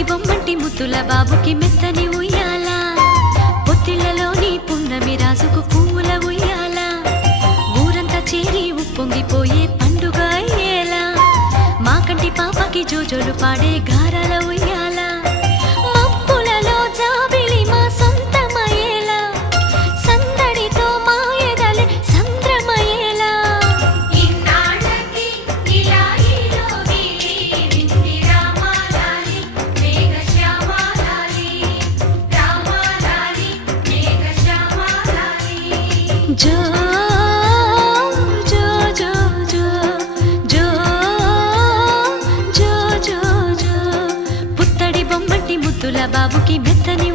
పుత్తడి బొమ్మంటి ముద్దుల బాబుకి మెత్తని ఉయ్యాల పొత్తిళ్లలోని పున్నమి రాజుకు పువ్వుల ఉయ్యాల ఊరంతా చేరి ఉప్పొంగిపోయే పండుగ అయ్యేలా మా కంటి పాపకి జోజోలు పాడే గారాల ఉయ్యాల మబ్బులలో జాబిలి మా సొంతమయ్యేలా సందడితో మా ఎదలే సంద్రమయ్యేలా ఇన్నాళ్ళకి ఇలాయిలో నీలి వింది రామాలాలి మేఘశ్యామాలాలి రామాలాలి మేఘశ్యామాలాలి జో జో జో జో జో జో జో జో పుత్తడి బొమ్మంటి ముద్దుల బాబుకి మెత్తని